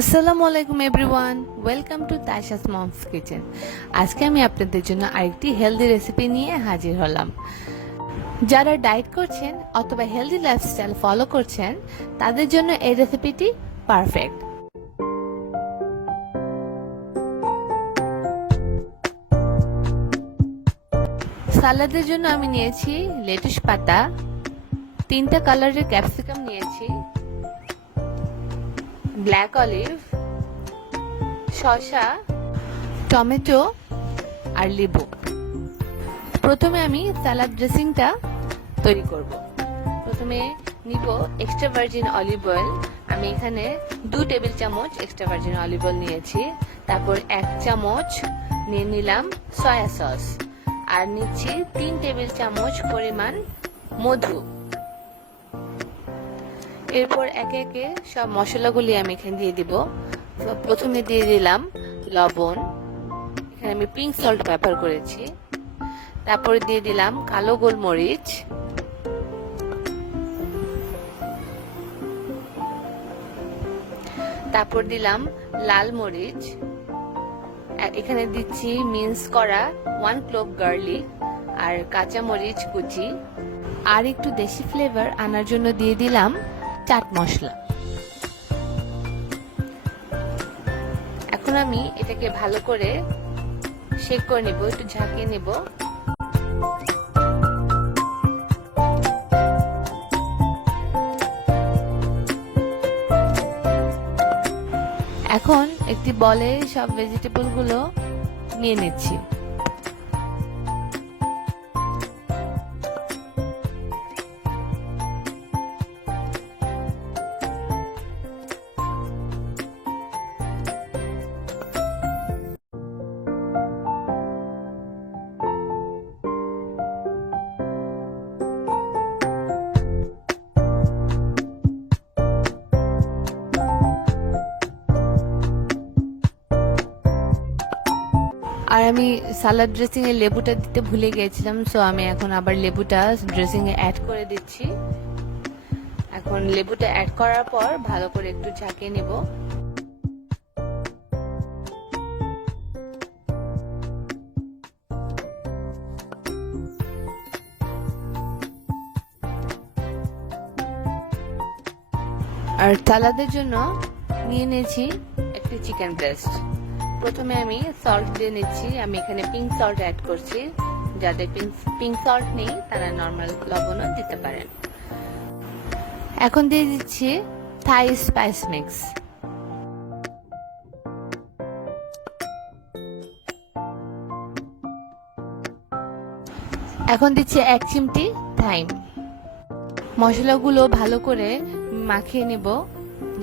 আসসালামু আলাইকুম everyone, welcome to Taisha's mom's kitchen. আজকে আমি আপনাদের জন্য আরেকটি হেলদি রেসিপি নিয়ে হাজির হলাম। যারা ডায়েট করছেন অথবা হেলদি লাইফস্টাইল ফলো করছেন তাদের জন্য এই রেসিপিটি পারফেক্ট। সালাদের জন্য আমি নিয়েছি লেটুস পাতা, 3টা কালারের ক্যাপসিকাম নিয়েছি, ব্ল্যাক অলিভ, শসা, টমেটো আর লেবু। প্রথমে আমি সালাদ ড্রেসিংটা তৈরি করব। প্রথমে নিব এক্সট্রা ভার্জিন অলিভ অয়েল। আমি এখানে 2 টেবিল চামচ এক্সট্রা ভার্জিন অলিভ অয়েল নিয়েছি। তারপর 1 চামচ নিয়ে নিলাম সয়া সস, আর নিচ্ছি 3 টেবিল চামচ পরিমাণ মধু। এরপর একে একে সব মশলাগুলি আমি এখানে দিয়ে দিব। প্রথমে দিয়ে দিলাম লবণ, এখানে আমি পিঙ্ক সল্ট ব্যবহার করেছি। তারপরে দিয়ে দিলাম কালো গোলমরিচ, তারপর দিলাম লাল মরিচ, এখানে দিচ্ছি মিন্স করা 1 ক্লোভ গার্লিক আর কাঁচা মরিচ কুচি, আর একটু দেশি ফ্লেভার আনার জন্য দিয়ে দিলাম চাট মশলা। এখন আমি এটাকে ভালো করে শেক করে নেব, একটু ঝাঁকিয়ে নেব। এখন একটি বলে সব ভেজিটেবল গুলো নিয়ে নিচ্ছি। আর আমি সালাদ ড্রেসিং এ লেবুটা দিতে ভুলে গিয়েছিলাম, সো আমি এখন আবার লেবুটা ড্রেসিং এ অ্যাড করে দিচ্ছি। এখন লেবুটা অ্যাড করার পর ভালো করে একটু ঝাঁকিয়ে নেব। আর সালাদের জন্য নিয়ে নিয়েছি একটি চিকেন ব্রেস্ট। প্রথমে আমি সল্ট দিয়ে নিচ্ছি। আমি এখানে পিঙ্ক সল্ট অ্যাড করছি, যাদের পিঙ্ক সল্ট নেই তারা নর্মাল লবণও দিতে পারেন। এখন দিয়ে দিচ্ছি থাই স্পাইস মিক্স। এখন দিচ্ছি 1 চিমটি থাইম। মশলাগুলো ভালো করে মাখিয়ে নেব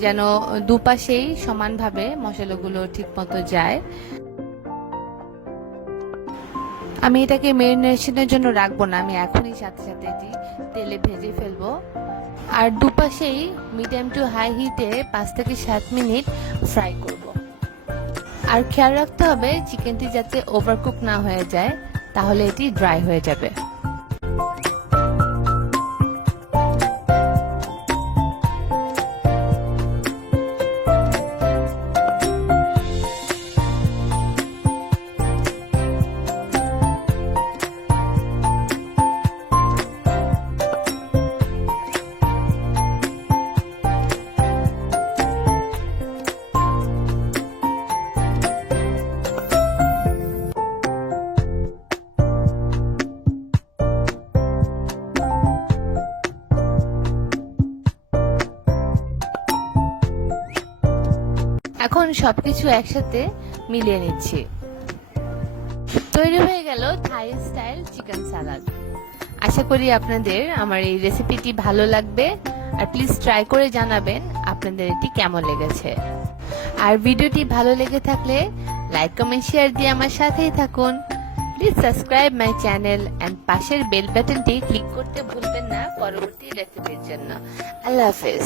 যেন দুপাশেই সমানভাবে মশলাগুলো ঠিক মতো যায়। আমি এটাকে ম্যারিনেশনের জন্য রাখবো না, আমি এখনই সাথে সাথে এটি তেলে ভেজে ফেলবো। আর দুপাশেই মিডিয়াম টু হাই হিটে 5 থেকে 7 মিনিট ফ্রাই করব। আর খেয়াল রাখতে হবে চিকেনটি যাতে ওভারকুক না হয়ে যায়, তাহলে এটি ড্রাই হয়ে যাবে। এখন সবকিছু একসাথে মিলিয়ে নিচ্ছি। তৈরি হয়ে গেল থাই স্টাইল চিকেন সালাদ। আশা করি আপনাদের আমার এই রেসিপিটি ভালো লাগবে, আর প্লিজ ট্রাই করে জানাবেন আপনাদের এটি কেমন লেগেছে। আর ভিডিওটি ভালো লেগে থাকলে লাইক কমেন্ট শেয়ার দিয়ে আমার সাথেই থাকুন। Please subscribe my channel and পাশের বেল বাটনটি ক্লিক করতে ভুলবেন না পরবর্তী রেসিপির জন্য। আল্লাহ হাফেজ।